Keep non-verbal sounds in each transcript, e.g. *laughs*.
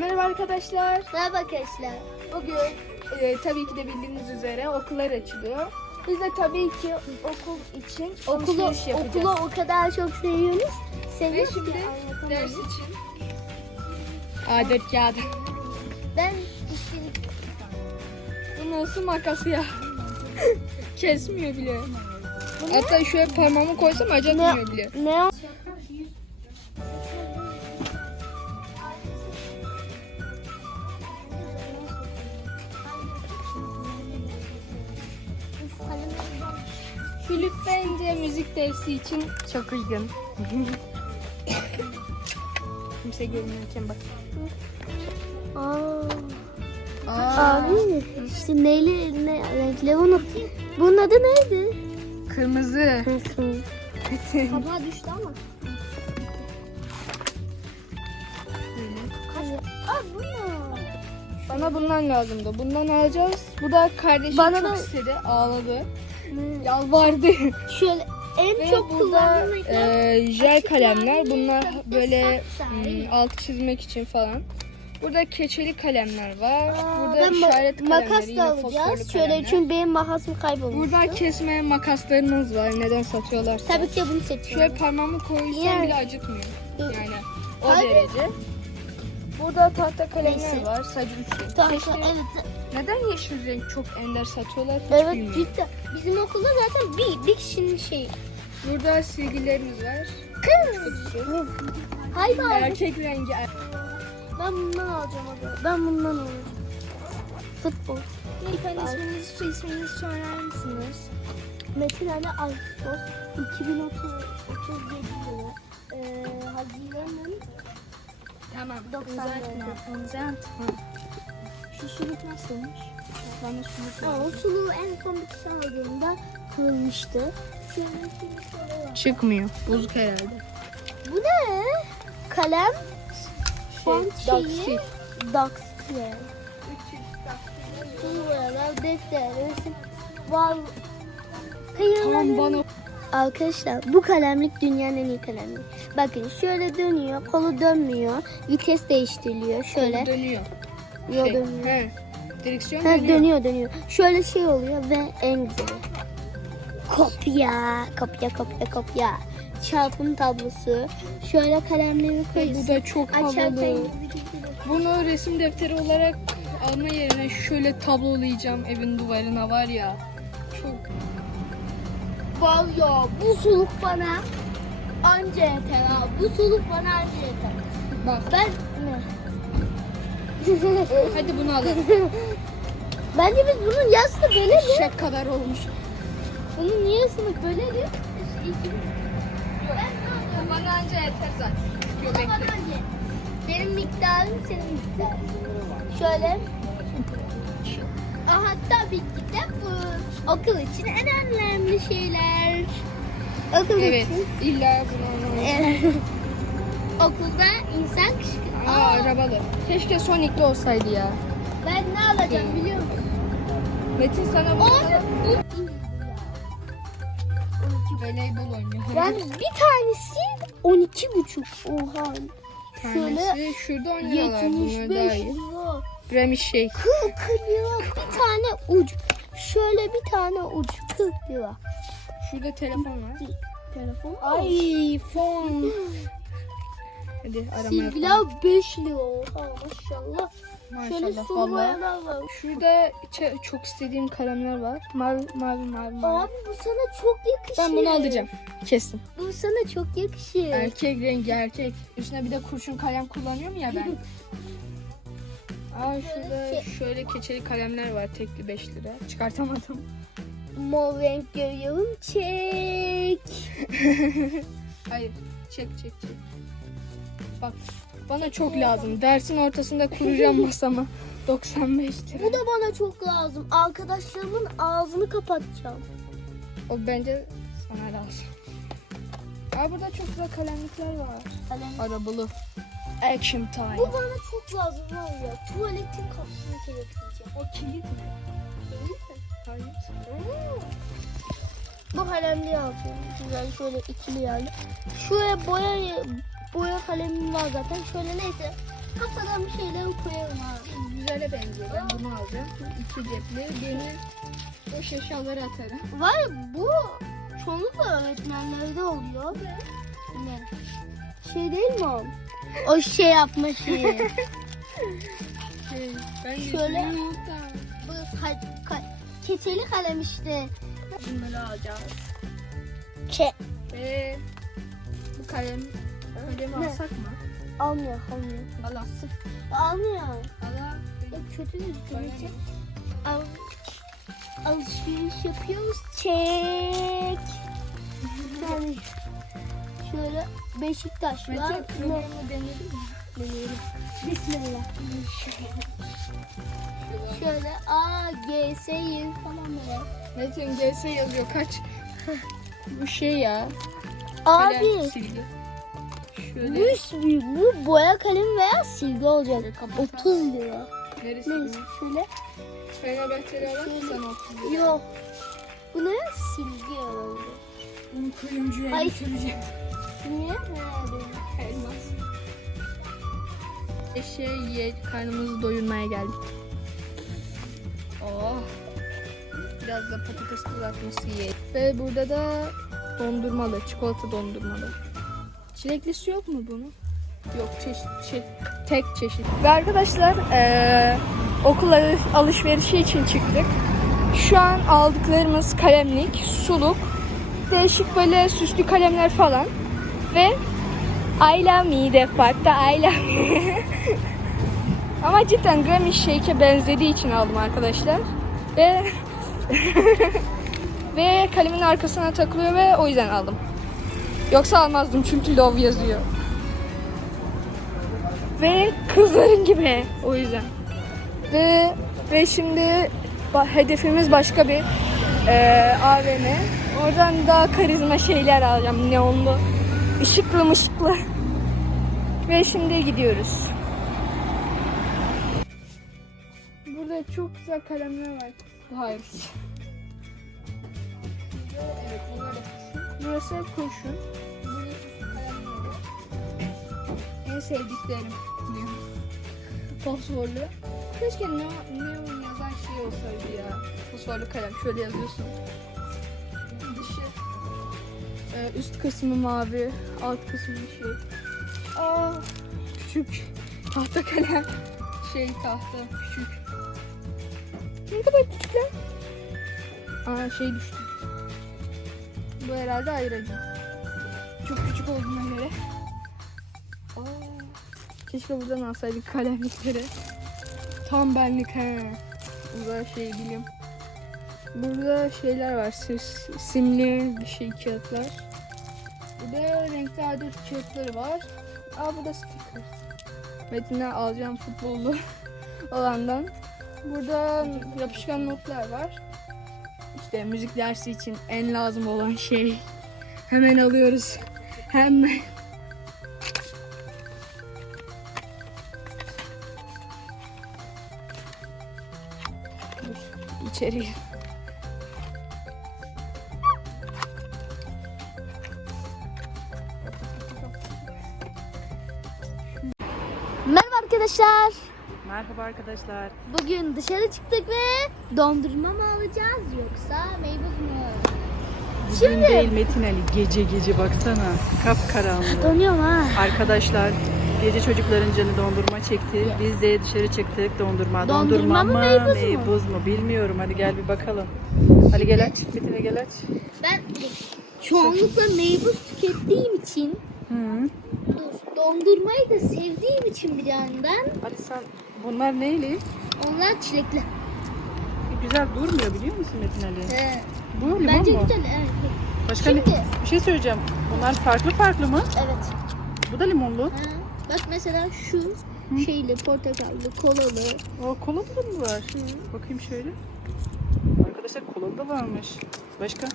Merhaba arkadaşlar. Merhaba arkadaşlar. Bugün e, tabii ki de bildiğiniz üzere okullar açılıyor. Biz de tabii ki okul için Okulu, yapacağız. okulu o kadar çok seviyoruz. Ve Seviyoruz şimdi ki ders için A4 kağıdı. Ben işçilik Bu nasıl makas ya? *laughs* Kesmiyor bile. Hatta şöyle parmağımı koysam acıtmıyor bile. ne Flüt bence müzik dersi için çok uygun. *laughs* Kimse görmüyorken bak. Aa, Aa, abi işte neyli ne renkleri unuttum. Bunun adı neydi? kırmızı. Kırmızı. *laughs* Kapağı düştü ama. Aa bu ne? Bana bundan lazımdı. Bundan alacağız. Bu da kardeşim Bana çok da- istedi. Ağladı. Yalvardı. Şöyle en Ve çok burada kullandığım e, jel kalemler. Bunlar böyle sapsarı. hmm, alt çizmek için falan. Burada keçeli kalemler var. Aa, Burada ben ma- işaret kalemleri. makas yine da alacağız. fosforlu Şöyle kalemler. çünkü benim makasım kaybolmuştu. Burada kesme makaslarımız var. Neden satıyorlar? Tabii ki de bunu seçiyorum. Şöyle parmağımı koysam Yani- bile acıtmıyor. Yani o Hadi. derece. Burada tahta kalemler Neyse. var. Sadece üç renk. Tahta, Keşke- evet. Neden yeşil renk çok ender satıyorlar hiç Evet bilmiyorum. cidden. Bizim okulda zaten bir, bir kişinin şeyi. Burada silgilerimiz var. Kutusu. Hay bay. Erkek rengi. Ben bundan alacağım abi. Ben bundan alacağım. Futbol. Efendim isminizi, soy isminizi söyler misiniz? Metin Ali Ağustos 2030 37 yılı. Ee, Haziran'ın Tamam. 90'larda. Uzatma. Şu suluk nasılmış? Bana suluk Aa, o suluğu en son bir kişi aldığımda kırılmıştı. Çıkmıyor. Bozuk herhalde. Bu ne? Kalem. Font Şey, şeyi. Daxia. Suluyalar, defter, resim. Var. Tam bana Arkadaşlar bu kalemlik dünyanın en iyi kalemliği. Bakın şöyle dönüyor, kolu dönmüyor. Vites değiştiriliyor. Şöyle. dönüyor. Yo, Şey, dönüyor. He. Direksiyon Ha, dönüyor. dönüyor dönüyor. Şöyle şey oluyor ve en güzeli. Kopya, kopya, kopya, kopya. Çarpım tablosu. Şöyle kalemleri Bu koyuyorsun. da çok havalı. Bunu resim defteri olarak alma yerine şöyle tablolayacağım evin duvarına var ya. Var ya bu suluk bana anca yeter ha. Bu suluk bana anca yeter. bak. Ben ne? *laughs* Hadi bunu alalım. *laughs* Bence biz bunun yarısını bölelim. Şak kadar olmuş. Bunun niye yarısını bölelim? Bu bana anca yeter zaten. Göbekli. Benim miktarım senin miktarın. Şöyle. Hatta bitti de bu. Okul için en önemli şeyler. Okul Evet. için. İlla bunu alalım. Evet. *laughs* Okulda insan kışkırtma. Aa, arabalı. Keşke Sonic'li olsaydı ya. Ben ne alacağım biliyor musun? Metin sana bunu Onu alalım. bu. Voleybol oynuyor. Ben bir tanesi 12 buçuk. Oha. Şöyle Tanesi şurada oynuyorlar. Bunlar 75 daha iyi. lira. Bremiş şey. 40 lira. Bir tane uç. Şöyle bir tane uç. 40 lira. Şurada telefon var. Telefon. Ay fon. Hadi arama yapalım. Silgiler 5 lira. Oha maşallah. Şöyle Maşallah vallahi. var. Şurada ç- çok istediğim kalemler var. Mavi mavi mavi mavi. Abi bu sana çok yakışır. Ben bunu alacağım. Kesin. Bu sana çok yakışır. Erkek rengi erkek. Üstüne bir de kurşun kalem kullanıyorum ya ben. *laughs* Aa şurada şey- şöyle keçeli kalemler var tekli 5 lira. Çıkartamadım. Mor renk görüyorum. Çek. *laughs* Hayır. Çek çek çek. Bak bana çok lazım. Dersin ortasında kuracağım masama. *laughs* 95 lira. Bu da bana çok lazım. Arkadaşlarımın ağzını kapatacağım. O bence sana lazım. Aa burada çok güzel kalemlikler var. Kalem. Arabalı. Action time. Bu bana çok lazım var ya. Tuvaletin kapısını kilitleyeceğim. O kilit mi? Değil mi? Hayır. Bu kalemliği alacağım. Güzel şöyle ikili yani. Şuraya boya boya kalemim var zaten. Şöyle neyse kafadan bir şeyler alacağım. İki cepli. Birini boş eşyaları atarım. Var bu çoğunlukla öğretmenlerde oluyor. Ne? Şey değil mi o? O şey. Şey, *laughs* ben Şöyle. bu ka- ka- keçeli kalem işte. Bunları alacağız. Ke Ve bu kalem kalemi Ne? alsak mı? almıyor, almıyor. Allah. Almıyor. Allah. Bak kötü gözüküyor. Al alışveriş yapıyoruz. Çek. *laughs* Yani şöyle Beşiktaş var. Mete programı denedin mi? Deneyelim. Bismillah. Şöyle A, G, S, Y falan böyle. Metin GS yazıyor kaç? bu şey ya. kalem, Abi silgi. bu, Şöyle. büyük. Bu boya kalemi veya silgi olacak. Şöyle kapat. 30 lira. Neresi? Neyse şöyle. Fenerbahçeli olan sana 30 lira. Yok. Bu ne? Silgi olacak. Bunu kuyumcuya Ay. götüreceğim. Niye? Elmas. Eşe ye karnımızı doyurmaya geldik. Oh. Biraz da patates kızartması yiyelim. Ve burada da dondurmalı, çikolata dondurmalı. Çileklisi yok mu bunun? Yok çeşit, şey, tek çeşit. Ve arkadaşlar eee okul alış- alışverişi için çıktık. Şu an aldıklarımız kalemlik, suluk, değişik böyle süslü kalemler falan. Ve I love me de farkta I love me. Ama cidden Grammy Shake'e benzediği için aldım arkadaşlar. Ve ve kalemin arkasına takılıyor ve o yüzden aldım. Yoksa almazdım çünkü love yazıyor. Ve kızların gibi o yüzden. Ve ve şimdi hedefimiz başka bir eee AVM. Oradan daha karizma şeyler alacağım neonlu. Işıklı mışıklı. Ve şimdi gidiyoruz. Burada çok güzel kalemler var. Hayır. Evet. Burası kurşun. En sevdiklerim. Neon. Fosforlu. Keşke neon, neon yazan şey olsaydı ya. Fosforlu kalem. Şöyle yazıyorsun. Ee, üst kısmı mavi, alt kısmı şey. Aa, küçük tahta kalem. Şey tahta küçük. Ne kadar küçük lan? Aa şey düştü. Bu herhalde ayıracak. Çok küçük olduğuna göre. Aa, keşke buradan alsaydık kalemlikleri. Tam benlik he. Burada şey bilim. Burada şeyler var. Simli bir şey kağıtlar. Burada renkli adet kağıtları var. Aa burada sticker. Metin'den alacağım futbollu *laughs* olandan. Burada yapışkan notlar var. İşte müzik dersi için en lazım olan şey. Hemen alıyoruz. Hemen. İçeriye. Arkadaşlar. Merhaba arkadaşlar. Bugün dışarı çıktık ve dondurma mı alacağız yoksa meyve mu? Bugün Şimdi- değil Metin Ali gece gece baksana. Kapkaranlık. Donuyorum ha. Arkadaşlar gece çocukların canı dondurma çekti. Biz de dışarı çıktık dondurma. Dondurma mı, meybuz mu? mu bilmiyorum. Hadi gel bir bakalım. Hadi gel aç. Metin Ali gel aç. Ben çoğunlukla meyve tükettiğim için Hı. Dur, dondurmayı da sevdiğim için bir yandan Hadi sen bunlar neyle? onlar çilekli. Güzel durmuyor biliyor musun Metin Ali? He. Bu limon Bence mu? güzel. Evet. Başka ne? Şimdi. Bir şey söyleyeceğim. Bunlar farklı farklı mı? evet. Bu da limonlu. Ha. Bak mesela şu şeyli, portakallı, kolalı. O kola da mı var? Bakayım şöyle. Arkadaşlar kola da varmış. Başka?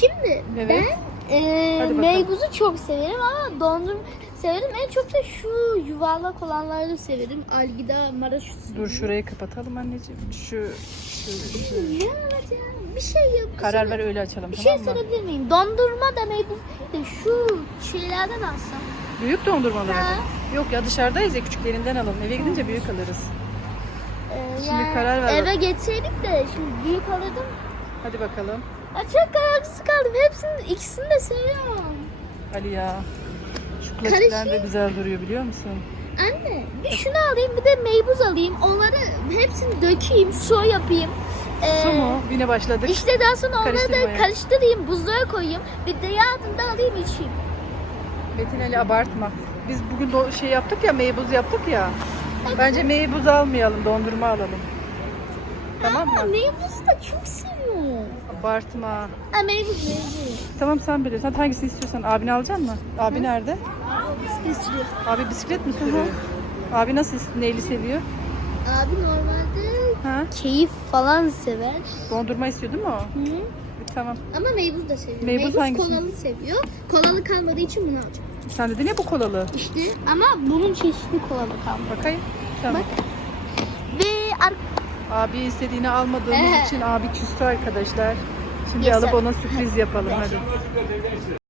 Şimdi Evet. ben e, meyvuzu çok severim ama dondurma severim. En çok da şu yuvarlak olanları severim. Algida, maraş. Dur şurayı kapatalım anneciğim. Şu, şu, şu. Ne alacağım? Bir şey yap. Karar ver öyle açalım Bir tamam şey mı? sorabilir miyim? Dondurma da meyve de şu şeylerden alsam. Büyük dondurmaları. Ha. Yok ya dışarıdayız ya küçüklerinden alalım. Eve gidince büyük alırız. Ee, Şimdi karar ver Eve geçseydik de şimdi büyük alırdım. Hadi bakalım. Aa, çok kararsız kaldım. Hepsini, ikisini de seviyorum. Ali ya. Şu klasikler de güzel duruyor biliyor musun? Anne bir şunu alayım bir de meybuz alayım. Onları hepsini dökeyim, su yapayım. Ee, Su mu? Yine başladık. İşte daha sonra onları da karıştırayım, buzluğa koyayım. Bir de yağını da alayım içeyim. Metin Ali abartma. Biz bugün şey yaptık ya meybuz yaptık ya. Bence meybuz almayalım dondurma alalım. Tamam Ama mı? meyvuzu da çok seviyorum. Abartma. Ha meybuz meybuz. Tamam sen biliyorsun. Sen hangisini istiyorsan. Abini alacak mısın? Abi nerede? Bisiklet sürüyor. Abi bisiklet mi sürüyor? Abi nasıl neyli seviyor? Abi normalde Ha? keyif falan sever. Dondurma istiyor değil mi o? Hı. Tamam. Ama meybuz da seviyor. Meybuz Meybuz, hangisi? kolalı seviyor. Kolalı kalmadığı için bunu alacağım. Sen dedin ya bu kolalı. İşte ama bunun çeşitli kolalı kalmadı. Bakayım. Tamam. Bak. Ve ar- Abi istediğini almadığımız Ee. için abi küstü arkadaşlar. Şimdi Yes, alıp ona sürpriz yapalım hadi.